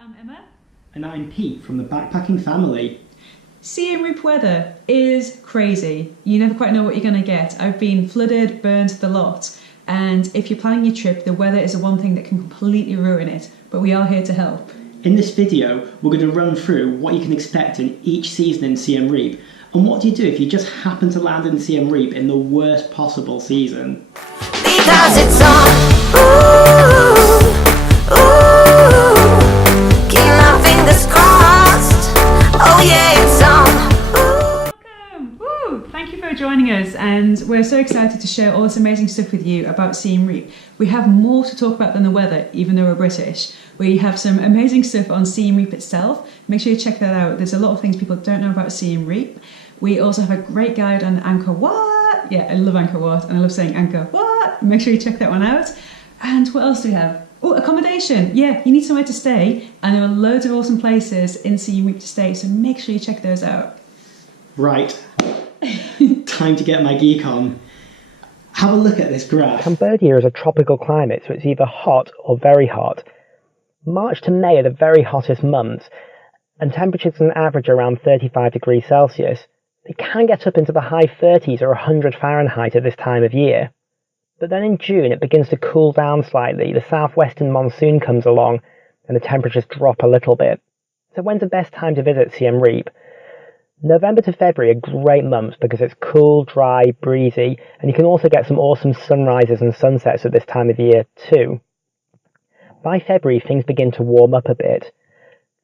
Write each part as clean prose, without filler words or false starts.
I'm Emma. And I'm Pete from the Backpacking Family. Siem Reap weather is crazy. You never quite know what you're going to get. I've been flooded, burned, the lot. And if you're planning your trip, the weather is the one thing that can completely ruin it. But we are here to help. In this video, we're going to run through what you can expect in each season in Siem Reap. And what do you do if you just happen to land in Siem Reap in the worst possible season? Because it's on. Ooh, ooh. Keep my fingers crossed. Oh yeah, it's on. Welcome! Woo! Thank you for joining us, and we're so excited to share all this amazing stuff with you about Siem Reap. We have more to talk about than the weather, even though we're British. We have some amazing stuff on Siem Reap itself. Make sure you check that out. There's a lot of things people don't know about Siem Reap. We also have a great guide on Angkor Wat. Yeah, I love Angkor Wat, and I love saying Angkor Wat. Make sure you check that one out. And what else do we have? Oh, accommodation. Yeah, you need somewhere to stay, and there are loads of awesome places in Siem Reap to stay, so make sure you check those out. Right, time to get my geek on. Have a look at this graph. Cambodia is a tropical climate, so it's either hot or very hot. March to May are the very hottest months, and temperatures can average around 35 degrees Celsius. They can get up into the high 30s or 100 Fahrenheit at this time of year. But then in June it begins to cool down slightly, the southwestern monsoon comes along, and the temperatures drop a little bit. So when's the best time to visit Siem Reap? November to February are great months because it's cool, dry, breezy, and you can also get some awesome sunrises and sunsets at this time of year too. By February things begin to warm up a bit.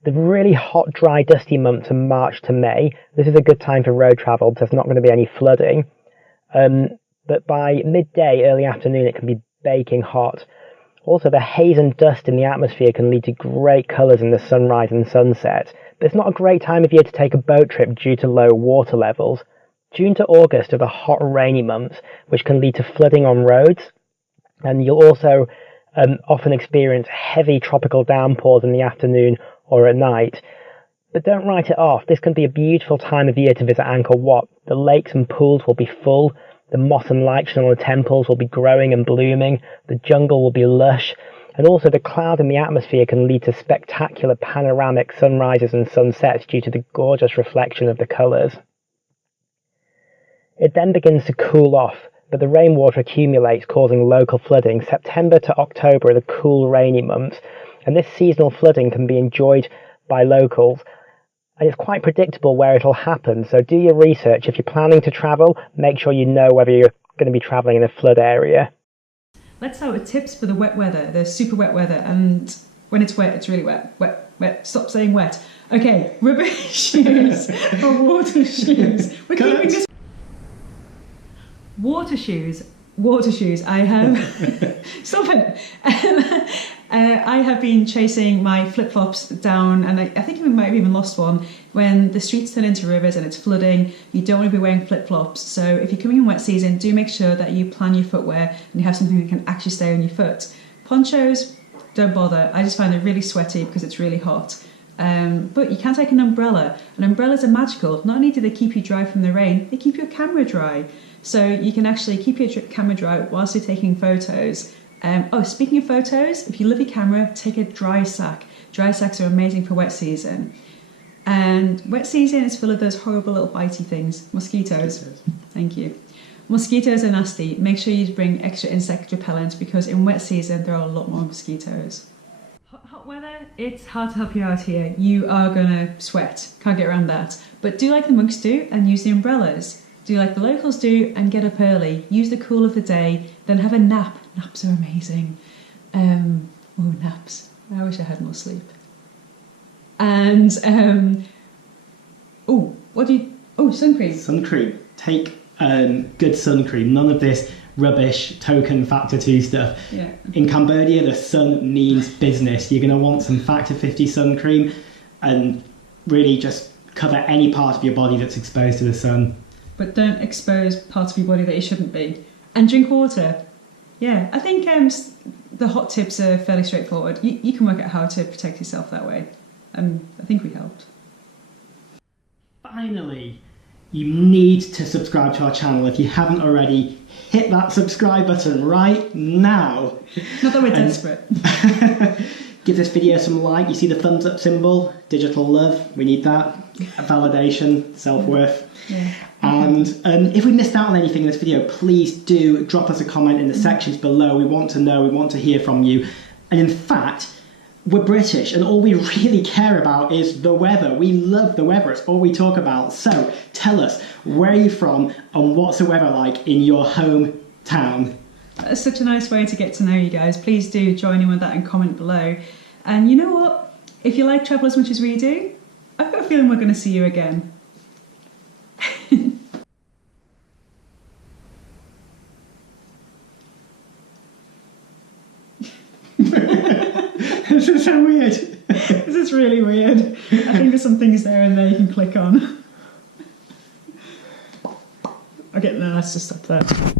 The really hot, dry, dusty months are March to May. This is a good time for road travel because there's not going to be any flooding. But by midday, early afternoon, it can be baking hot. Also, the haze and dust in the atmosphere can lead to great colours in the sunrise and sunset. But it's not a great time of year to take a boat trip due to low water levels. June to August are the hot, rainy months, which can lead to flooding on roads. And you'll also often experience heavy tropical downpours in the afternoon or at night. But don't write it off. This can be a beautiful time of year to visit Angkor Wat. The lakes and pools will be full. The moss and lichen on the temples will be growing and blooming. The jungle will be lush. And also the cloud in the atmosphere can lead to spectacular panoramic sunrises and sunsets due to the gorgeous reflection of the colours. It then begins to cool off, but the rainwater accumulates, causing local flooding. September to October are the cool, rainy months, and this seasonal flooding can be enjoyed by locals. And it's quite predictable where it'll happen, so do your research. If you're planning to travel, make sure you know whether you're going to be travelling in a flood area. Let's start with tips for the wet weather, the super wet weather, and when it's wet, it's really wet. Wet, wet, stop saying wet. Okay, rubber shoes or water shoes. We're keeping this. Water shoes. I have. Stop it. I have been chasing my flip-flops down, and I think we might have even lost one. When the streets turn into rivers and it's flooding, you don't want to be wearing flip-flops. So if you're coming in wet season, do make sure that you plan your footwear and you have something that can actually stay on your foot. Ponchos, don't bother. I just find they're really sweaty because it's really hot. But you can take an umbrella. And umbrellas are magical. Not only do they keep you dry from the rain, they keep your camera dry. So you can actually keep your camera dry whilst you're taking photos. Speaking of photos, if you love your camera, take a dry sack. Dry sacks are amazing for wet season. And wet season is full of those horrible little bitey things. Mosquitoes. Thank you. Mosquitoes are nasty. Make sure you bring extra insect repellent because in wet season there are a lot more mosquitoes. Hot weather, it's hard to help you out here. You are going to sweat. Can't get around that. But do like the monks do and use the umbrellas. Do like the locals do and get up early. Use the cool of the day, then have a nap. Naps are amazing. Naps. I wish I had more sleep. And, sunscreen. Suncream. Take good sun cream. None of this rubbish token factor 2 stuff. Yeah. In Cambodia, the sun means business. You're going to want some factor 50 sun cream and really just cover any part of your body that's exposed to the sun. But don't expose parts of your body that you shouldn't be. And drink water. Yeah, I think the hot tips are fairly straightforward. You can work out how to protect yourself that way. I think we helped. Finally, you need to subscribe to our channel. If you haven't already, hit that subscribe button right now. Not that we're desperate. Give this video some like. You see the thumbs up symbol? Digital love. We need that. Validation, self-worth. Yeah. And if we missed out on anything in this video, please do drop us a comment in the sections below. We want to know, we want to hear from you. And in fact, we're British and all we really care about is the weather. We love the weather. It's all we talk about. So tell us, where are you from and what's the weather like in your hometown? That's such a nice way to get to know you guys. Please do join in with that and comment below. And you know what? If you like travel as much as we do, I've got a feeling we're going to see you again. This is so weird. This is really weird. I think there's some things there and there you can click on. Okay, no, let's just stop there.